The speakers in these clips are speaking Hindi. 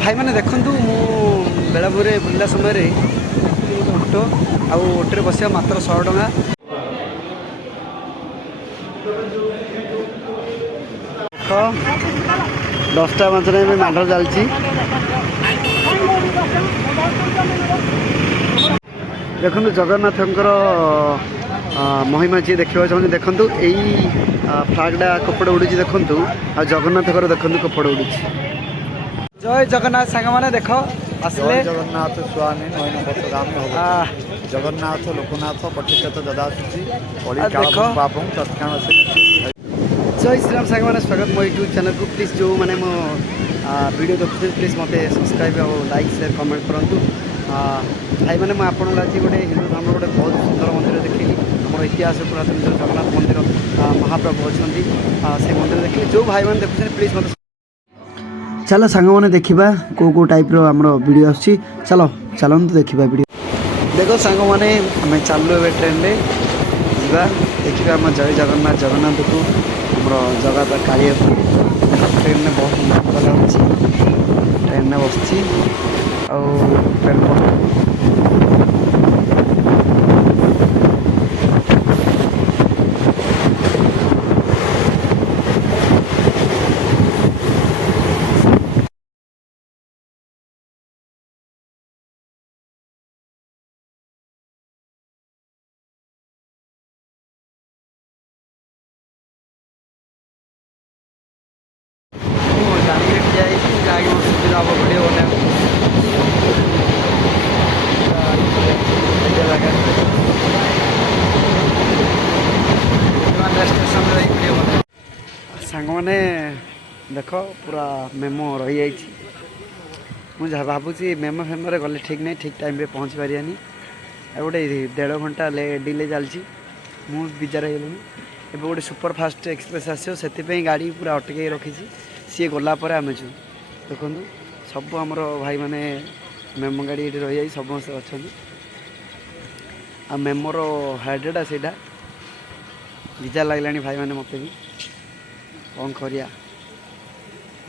भाई मैंने देखूँ मु बेलाभूरे बुलला समय ऑटो आउ ऑटो बस मात्र 100 टଙ୍କା। 10टा मात्रे में माडर चलती देखो जगन्नाथंकर महिमा जी देखा चाहते देखु यही फ्लागटा कपड़े उड़ी देखु आ जगन्नाथकर देखु कपड़े उड़ी। जय जगन्नाथ सांग मैंने देख आसले जगन्नाथ स्वामी नयन पथगामी जगन्नाथ लोकनाथ पटित ददासुची पापम तत्काल से। जय श्रीराम सांग मैंने स्वागत मो यूट्यूब चैनल को प्लीज जो मैंने मो वीडियो देखते प्लीज मत सब्सक्राइब और लाइक शेयर कमेंट करूँ। भाई मैंने मुझे आपको आज गोटे हिंदू धर्म गोटे बहुत सुंदर मंदिर देखी आम इतिहास पुरातन जो जगन्नाथ मंदिर महाप्रभु अच्छा से मंदिर देखिए जो भाई मैंने देखुं प्लीज मत चलो सांग मैंने देखा कौ टाइप आम वीडियो आसी चलो चलते देखा वीडियो देखो सांग मैंने आम चलू ए ट्रेन में जा देखा आम जय जगन्नाथ जगन्नाथ को आमर जगह काली ट्रेन में बहुत भल अच्छी ट्रेन में बस ट्रेन गाड़ी में सुविधा हम पड़ो स्टेशन सांग मैंने देख पूरा मेमो रही जाइए मुझे भावुँ मेमो फेमो गले ठीक नहीं ठीक टाइम पे पहुँची पारानी गोटे 1.5 घंटा डिले चलती मुझे विजार हो गोटे सुपरफास्ट एक्सप्रेस आसो से गाड़ी पूरा अटकई रखी सी गलापर आम जो देखु सब आमर भाई मैंने मेमो गाड़ी ये रही समस्त अच्छा आ मेमोर हाइड्रेटा से विजार लगलानी भाई मैंने मत भी कौन करिया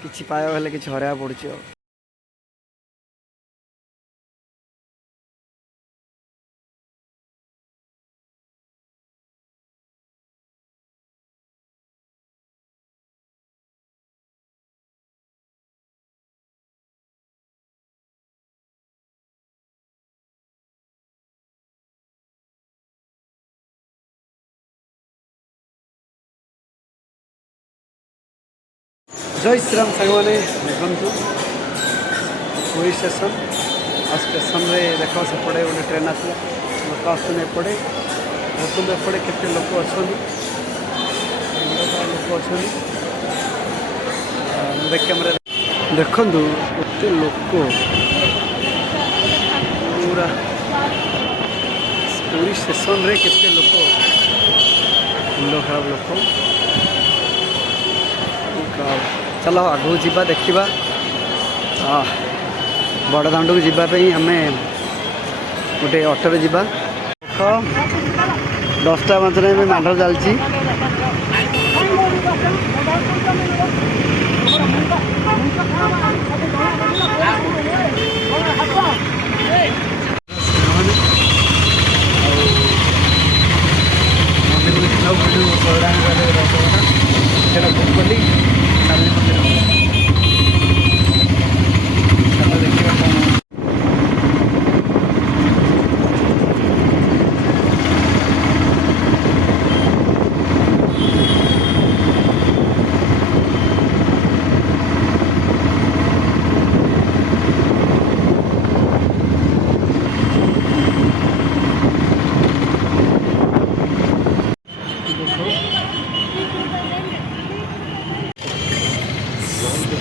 कि पाए कि हरवा पड़े। जय श्रीराम सांग मैंने देखु पुरी स्टेशन आ स्टेशन रे देख सेपटे गोटे ट्रेन आसला लोक आसपटे देखते एपटे केते लोक अच्छा लोक अच्छा बैक कैमेरा देखु केते लोक पूरा पुरी स्टेशन रे केते लोक मुंड खराब लोक चलो आगू जावा देखा बड़ दांड को जावाई आम गोटे ऑटो जा 10टा मात्रे में माडर चलती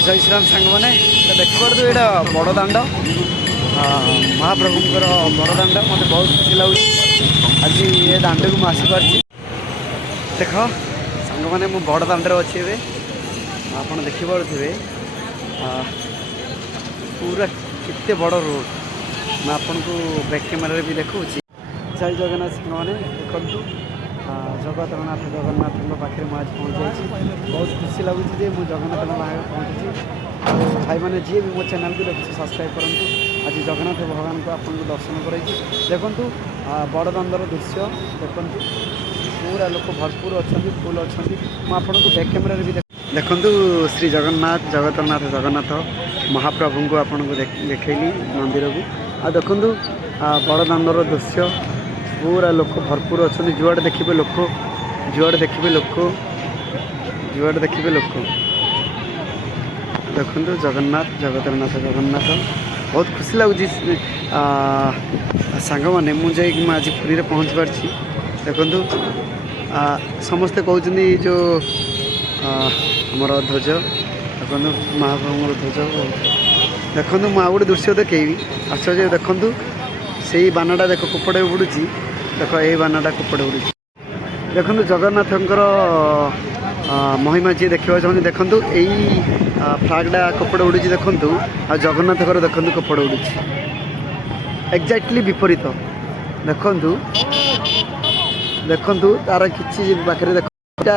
जय श्रीराम सांग मैंने देख पार्थ ये बड़ दांड महाप्रभुंर बड़ दांड मत बहुत खुशी लगुच आज ये दांड को मुझे आसीपारी देख सांग मैंने मु बड़ दांडे अच्छे आप देखिपे पूरा केते बड़ रोड मैं आपन को बैक कैमेरा भी देखा जय जगन्नाथ सांग मैंने देखु ଜଗତରନାଥ ଜଗନ୍ନାଥଙ୍କ ପାଖରେ ମୁଁ ଆଜି ପହଞ୍ଚାଇଛି। ବହୁତ ଖୁସି ଲାଗୁଛି ଯେ ମୁଁ ଜଗନ୍ନାଥଙ୍କ ପାଖରେ ପହଞ୍ଚିଛି। ଆଉ ଭାଇମାନେ ଯିଏ ବି ମୋ ଚ୍ୟାନେଲକୁ ଦେଖୁଛି ସବସ୍କ୍ରାଇବ୍ କରନ୍ତୁ। ଆଜି ଜଗନ୍ନାଥ ଭଗବାନଙ୍କୁ ଆପଣଙ୍କୁ ଦର୍ଶନ କରାଇଛି। ଦେଖନ୍ତୁ ବଡ଼ଦାଣ୍ଡର ଦୃଶ୍ୟ ଦେଖନ୍ତୁ, ପୁରା ଲୋକ ଭରପୁର ଅଛନ୍ତି, ଫୁଲ୍ ଅଛନ୍ତି। ମୁଁ ଆପଣଙ୍କୁ ବ୍ୟାକ୍ କ୍ୟାମେରାରେ ବି ଦେଖନ୍ତୁ ଶ୍ରୀ ଜଗନ୍ନାଥ ଜଗତରନାଥ ଜଗନ୍ନାଥ ମହାପ୍ରଭୁଙ୍କୁ ଆପଣଙ୍କୁ ଦେଖେଇଲି ମନ୍ଦିରକୁ। ଆଉ ଦେଖନ୍ତୁ ବଡ଼ଦାଣ୍ଡର ଦୃଶ୍ୟ, ପୁରା ଲୋକ ଭରପୁର ଅଛନ୍ତି। ଯୁଆଡ଼େ ଦେଖିବେ ଲୋକ, ଯୁଆଡ଼େ ଦେଖିବେ ଲୋକ, ଯୁଆଡ଼େ ଦେଖିବେ ଲୋକ। ଦେଖନ୍ତୁ ଜଗନ୍ନାଥ ଜଗତରନାଥ ଜଗନ୍ନାଥ। ବହୁତ ଖୁସି ଲାଗୁଛି ସାଙ୍ଗମାନେ, ମୁଁ ଯାଇକି ମୁଁ ଆଜି ପୁରୀରେ ପହଞ୍ଚି ପାରିଛି। ଦେଖନ୍ତୁ ସମସ୍ତେ କହୁଛନ୍ତି ଯେଉଁ ଆମର ଧ୍ୱଜ, ଦେଖନ୍ତୁ ମହାପ୍ରଭୁଙ୍କର ଧ୍ୱଜ। ଦେଖନ୍ତୁ ମୁଁ ଆଉ ଗୋଟେ ଦୃଶ୍ୟ ଦେଖେଇବି, ଆଶ୍ଚର୍ଯ୍ୟ। ଦେଖନ୍ତୁ ସେଇ ବାନାଟା ଦେଖ କୁପଡ଼େ ଉଡ଼ୁଛି, ଦେଖ ଏଇ ବାନାଟା କୁପଡ଼େ ଉଡ଼ୁଛି। ଦେଖନ୍ତୁ ଜଗନ୍ନାଥଙ୍କର ମହିମା ଯିଏ ଦେଖିବାକୁ ଚାହୁଁଛନ୍ତି, ଦେଖନ୍ତୁ ଏଇ ଫ୍ଲାଗ୍ଟା କୁପଡ଼େ ଉଡ଼ୁଛି ଦେଖନ୍ତୁ। ଆଉ ଜଗନ୍ନାଥଙ୍କର ଦେଖନ୍ତୁ କୁପଡ଼େ ଉଡ଼ୁଛି ଏକ୍ଜାକ୍ଟଲି ବିପରୀତ। ଦେଖନ୍ତୁ ଦେଖନ୍ତୁ ତାର କିଛି ପାଖରେ ଦେଖ, ଏଇଟା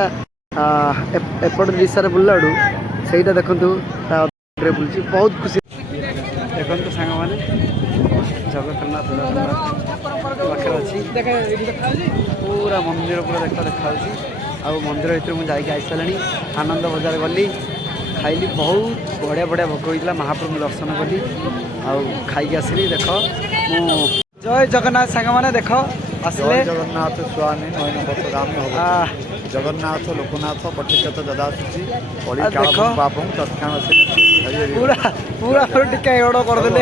ଏପଟ ଦିଶାରେ ବୁଲିଲାଡ଼ୁ ସେଇଟା ଦେଖନ୍ତୁ ତା ଉପରେ ବୁଲୁଛି। ବହୁତ ଖୁସି। ଦେଖନ୍ତୁ ସାଙ୍ଗମାନେ ଜଗତରନାଥ ଜଗନ୍ନାଥ ପାଖରେ ଅଛି, ପୁରା ମନ୍ଦିର ପୁରା ଦେଖାଯାଉଛି। ଆଉ ମନ୍ଦିର ଭିତରେ ମୁଁ ଯାଇକି ଆସିସାରିଲିଣି। ଆନନ୍ଦ ବଜାର ଗଲି, ଖାଇଲି, ବହୁତ ବଢ଼ିଆ ବଢ଼ିଆ ଭୋଗ ହୋଇଥିଲା। ମହାପ୍ରଭୁଙ୍କୁ ଦର୍ଶନ କଲି ଆଉ ଖାଇକି ଆସିଲି। ଦେଖ ମୁଁ ଜୟ ଜଗନ୍ନାଥ ସାଙ୍ଗମାନେ, ଦେଖ ଆସିଲେ ଜଗନ୍ନାଥ ସ୍ୱାମୀ ନୟନ ପଥଗାମୀ ହବ। ଜଗନ୍ନାଥ ଲୋକନାଥ ପଠିକତ ଦଦାସୁଚି କଳି କାଳ ପାପଂ ତତ୍କାଳ ସେ ପୁରା ପୁରା ଟିକେ ଏଡ କରିଦେଲେ।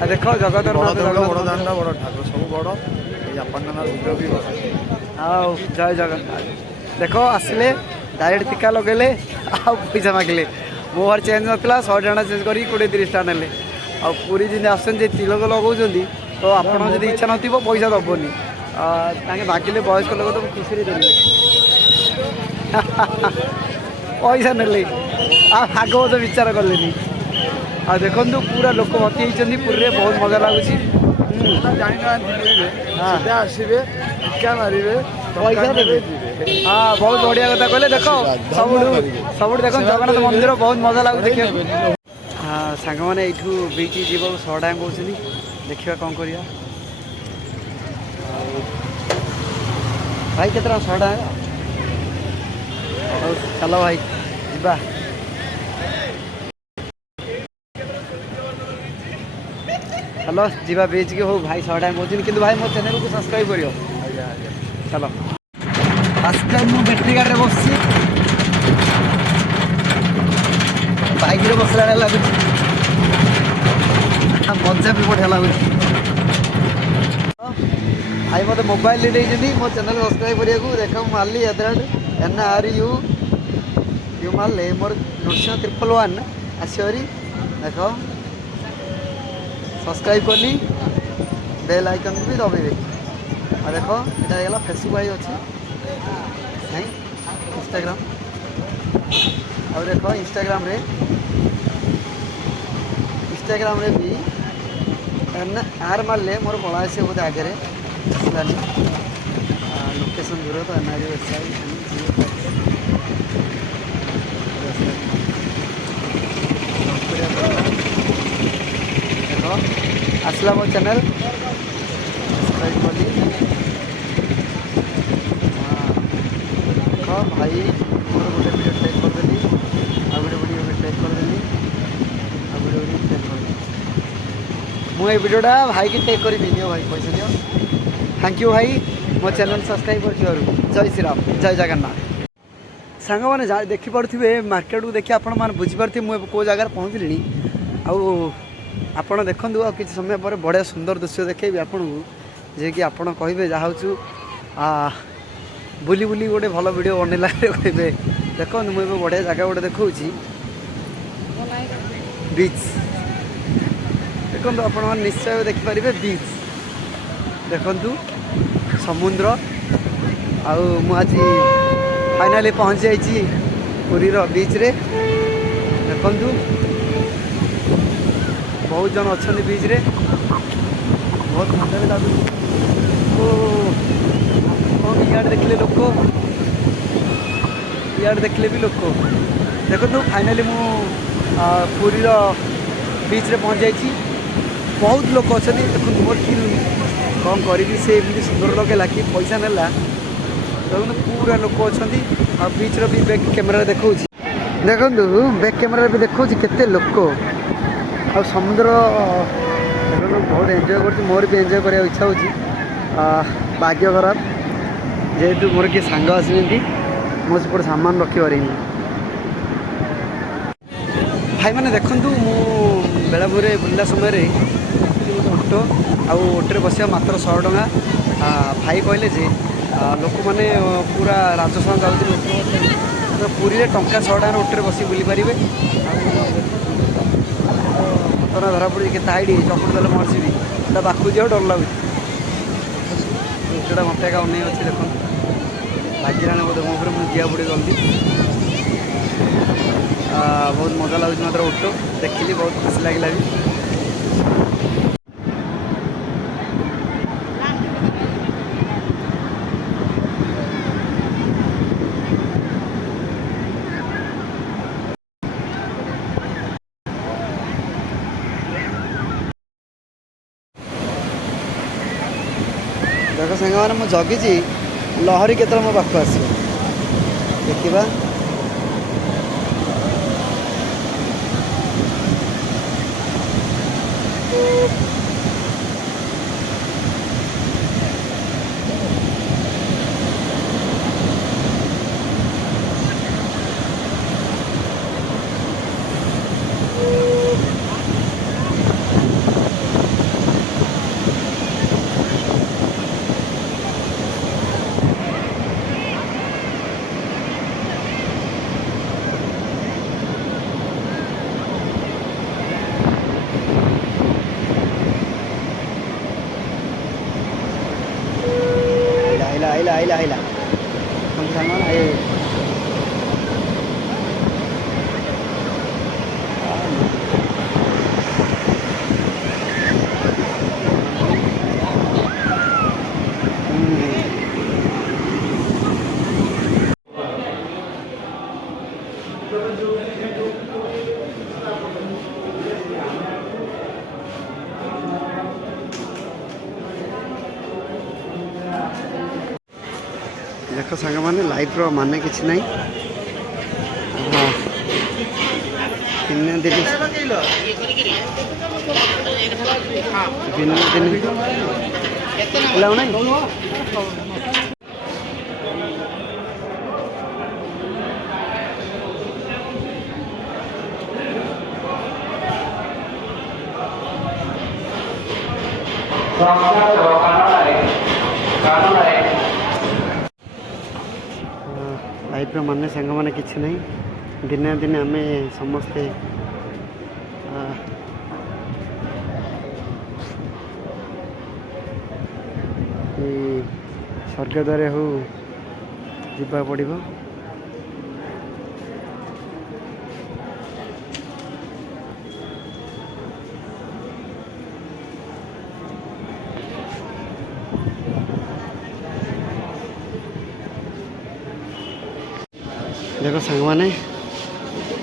ଆଉ ଦେଖ ଜଗତରନାଥ ବଡ଼ ଦାଣ୍ଡ ବଡ଼ ଠାକୁର ସବୁ ବଡ଼, ଏଇ ଆପାଣ୍ଡାର ଭିଡ଼ିଓ ବି ବଡ଼। ଆଉ ଜୟ ଜଗନ୍ନାଥ। ଦେଖ ଆସିଲେ ଡାଇରେକ୍ଟ ଟିକା ଲଗେଇଲେ ଆଉ ପଇସା ମାଗିଲେ। ମୋ ଘରେ ଚେଞ୍ଜ ନଥିଲା, 100 ଟଙ୍କା ଚେଞ୍ଜ କରିକି 20-30 ଟଙ୍କା ନେଲେ। ଆଉ ପୁରୀ ଯେମିତି ଆସୁଛନ୍ତି ଯେ ତିଲକ ଲଗାଉଛନ୍ତି, ତ ଆପଣ ଯଦି ଇଚ୍ଛା ନଥିବ ପଇସା ଦେବନି। ତାଙ୍କେ ମାଗିଲେ, ବୟସ୍କ ଲୋକ ତ ମୁଁ ଖୁସିରେ ଦେଲି, ପଇସା ନେଲେ ଆଉ ଭାଗବତ ବିଚାର କଲେନି। ଆଉ ଦେଖନ୍ତୁ ପୁରା ଲୋକ ଭର୍ତ୍ତି ହେଇଛନ୍ତି ପୁରୀରେ, ବହୁତ ମଜା ଲାଗୁଛି। ଜାଣିନାହାନ୍ତି ପୁରୀରେ ସିଧା ଆସିବେ, ଟିକା ମାରିବେ, ପଇସା ଦେବେ। ହଁ ବହୁତ ବଢ଼ିଆ କଥା କହିଲେ। ଦେଖ ସବୁଠୁ ଦେଖନ୍ତୁ ଜଗନ୍ନାଥ ମନ୍ଦିର ବହୁତ ମଜା ଲାଗୁଛି ଦେଖିବାକୁ। ସାଙ୍ଗମାନେ ଏଇଠୁ ବିଚ୍ ଯିବାକୁ 100 ଟଙ୍କା କହୁଛନ୍ତି, ଦେଖିବା କ'ଣ କରିବା। ଆଉ ଭାଇ କେତେ ଟଙ୍କା? 100 ଟଙ୍କା। ହଉ ଚାଲ ଭାଇ ଯିବା। ଚାଲ ଯିବା ବିଚ୍ କି। ହଉ ଭାଇ 100 ଟଙ୍କା କହୁଛନ୍ତି, କିନ୍ତୁ ଭାଇ ମୋ ଚ୍ୟାନେଲକୁ ସବସ୍କ୍ରାଇବ୍ କରିବ। ଚାଲ ଆସ୍ତେ, ମୁଁ ବ୍ୟାଟେରୀ ଗାଡ଼ିରେ ବସିଛି, ବାଇକ୍ରେ ବସିଲା ଭଳିଆ ଲାଗୁଛି, ମଜା ବି ବଢ଼ିଆ ଲାଗୁଛି। ଭାଇ ମୋତେ ମୋବାଇଲ ଦେଇଛନ୍ତି ମୋ ଚ୍ୟାନେଲ୍ ସବସ୍କ୍ରାଇବ୍ କରିବାକୁ। ଦେଖ ମୁଁ ମାରିଲି NRU ମାରିଲେ ମୋର ନୃସିଂହ 111 ଆସିବରି। ଦେଖ ସବସ୍କ୍ରାଇବ୍ କଲି, ବେଲ୍ ଆଇକନ୍କୁ ବି ଦବେଇବେ। ଆଉ ଦେଖ ଏଇଟା ହେଇଗଲା ଫେସବୁକ୍ ଭାଇ ଅଛି ନାଇଁ, ଇନଷ୍ଟାଗ୍ରାମ। ଆଉ ଦେଖ ଇନଷ୍ଟାଗ୍ରାମରେ ବି NR ମାରିଲେ ମୋର କଳା ଆସିବ ବୋଧେ ଆଗରେ, ଆସିଲାନି। ଲୋକେସନ୍ ଦୂର ତ NRU SI ଦେଖ ଆସିଲା ମୋ ଚ୍ୟାନେଲ୍, ସବସ୍କ୍ରାଇବ୍ କଲି। ଦେଖ ଭାଇ ମୋର ଗୋଟେ ଭିଡ଼ିଓ ଟେକ୍ କରିଦେଲି, ଆଉ ଗୋଟେ ଭିଡ଼ିଓ ବି ଟେକ୍ କରିଦେଲି, ଆଉ ଭିଡ଼ିଓ ବି ଟେକ୍ କରିଦେଲି। ମୁଁ ଏଇ ଭିଡ଼ିଓଟା ଭାଇକି ଟେକ୍ କରିବି। ନିଅ ଭାଇ ପଇସା ନିଅ। ଥ୍ୟାଙ୍କ ୟୁ ଭାଇ ମୋ ଚ୍ୟାନେଲ୍ ସବସ୍କ୍ରାଇବ୍ କରିଥିବାରୁ। ଜୟ ଶ୍ରୀରାମ, ଜୟ ଜଗନ୍ନାଥ। ସାଙ୍ଗମାନେ ଦେଖିପାରୁଥିବେ, ମାର୍କେଟକୁ ଦେଖି ଆପଣମାନେ ବୁଝିପାରୁଥିବେ ମୁଁ ଏବେ କେଉଁ ଜାଗାରେ ପହଞ୍ଚିଲିଣି। ଆଉ ଆପଣ ଦେଖନ୍ତୁ, ଆଉ କିଛି ସମୟ ପରେ ବଢ଼ିଆ ସୁନ୍ଦର ଦୃଶ୍ୟ ଦେଖେଇବି ଆପଣଙ୍କୁ, ଯିଏକି ଆପଣ କହିବେ ଯାହା ହେଉଛୁ ବୁଲି ବୁଲି ଗୋଟେ ଭଲ ଭିଡ଼ିଓ ବନେଇଲା କହିବେ। ଦେଖନ୍ତୁ ମୁଁ ଏବେ ବଢ଼ିଆ ଜାଗା ଗୋଟେ ଦେଖାଉଛି, ବିଚ୍। ଦେଖନ୍ତୁ ଆପଣମାନେ ନିଶ୍ଚୟ ଦେଖିପାରିବେ ବିଚ୍, ଦେଖନ୍ତୁ ସମୁଦ୍ର। ଆଉ ମୁଁ ଆଜି ଫାଇନାଲି ପହଞ୍ଚି ଯାଇଛି ପୁରୀର ବିଚ୍ରେ। ଦେଖନ୍ତୁ ବହୁତ ଜଣ ଅଛନ୍ତି ବିଚ୍ରେ, ବହୁତ ମଜା ବି ଲାଗୁଛି। ଓ କ'ଣ इे देखिले लोक इे देखिले भी लोक देखो फाइनाली मु पुरीर बीच रे पहुँच जाइए बहुत लोक अच्छा देखो मोर कि कौन करी से एमती सुंदर लगेगा कि पैसा नेला देखो पूरा लोक अच्छा बीच रो भी बैक कैमेरा देखा देखो बैक कैमेरा भी देखा केते लोक आ समुद्र देखो बहुत एंजॉय कर मोर भी एंजॉय करने इच्छा हो भाग्य खराब जेहेतु मोर किए सांग आसमें मो सेपटे सामान रखिपारे भाई मैंने देखूँ मु बेलाभूर बुलला समय ओटो आउटे बसा मात्र 100 टଙ୍କା भाई कहले जे लोक मैंने पूरा राजस्थान जाऊँ लोक पुरी में टंका 100 टଙ୍କା ओटे बस बुली पारे खतना धरा पड़ी के हाइट चपड़ देले मरसी बाकू जाओ डर लगे जोटा मत एक अन अच्छे देख बाजिलाने बोधे मो मुझे पड़े जल्दी बहुत मजा लगे मात्र ओटो देखिली बहुत खुशी लगे भी देख सांग मैंने मुझे जगी लहरी के मो पाख आस देखा आइला हम सामान आए देख सांग मैंने लाइफ रो माने किसी ना हाँ 3 दिन 3 दिन लाउना लाइफ माने सांग मैंने किसी ना दिने दिने आम समस्ते स्वर्ग द्वारे हो जीवा पड़ो देखो सांग मैंने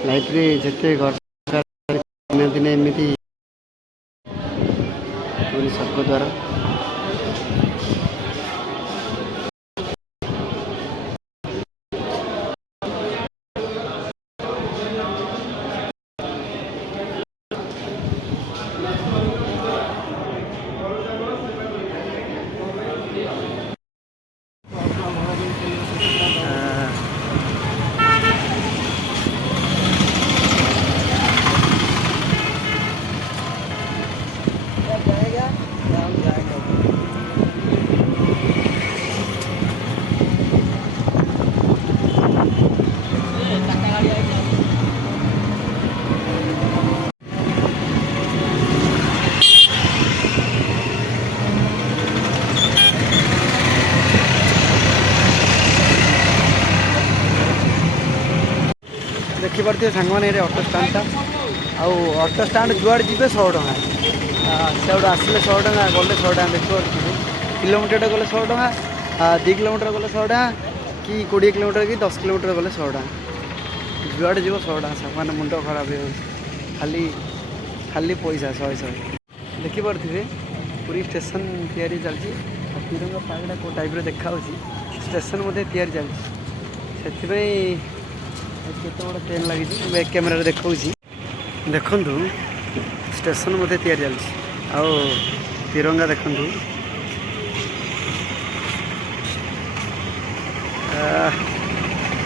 लाइफ रे जिते दिन दिन एमती स्वर्ग द्वारा देखिपे सांग मैंने ऑटो स्टाण्डटा आउ ऑटो स्टाण्ड जुआड़े जी 100 टଙ୍କା से आसले 100 टଙ୍କା गले 100 टଙ୍କା देखिए किलोमीटर गले 100 टଙ୍କା 2 किलोमीटर गले 100 टका कि 20 किलोमीटर कि 10 किलोमीटर गले 100 टका जुआड़े जीव 100 टका सामान मुंड खराब हो खाली खाली पैसा 100 देखिपे पूरी स्टेशन तैयारी चलती तिरंगा पागड़ा को टाइप देखा स्टेशन मध्य तैयारी चलती केत बड़ा ट्रेन लगी बैक कैमेरा देखा देखु स्टेशन मध्य तैयारी चलती आओ तिरंगा देखु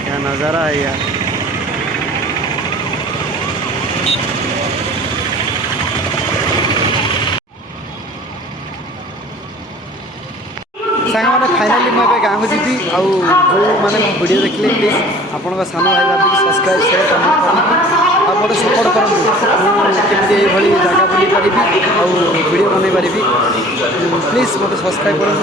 क्या नज़ारा है यार सांग मैंने फाइनाली मुझे गाँव को जी आउ जो मैंने वीडियो देखिए प्लीज आपण सान भाई भाभी सब्सक्राइब शेयर कमेंट करूँ आप मत सपोर्ट करूँ केमी ये जगह बुली पारि वीडियो बनई पारि प्लीज मत सब्सक्राइब करूँ।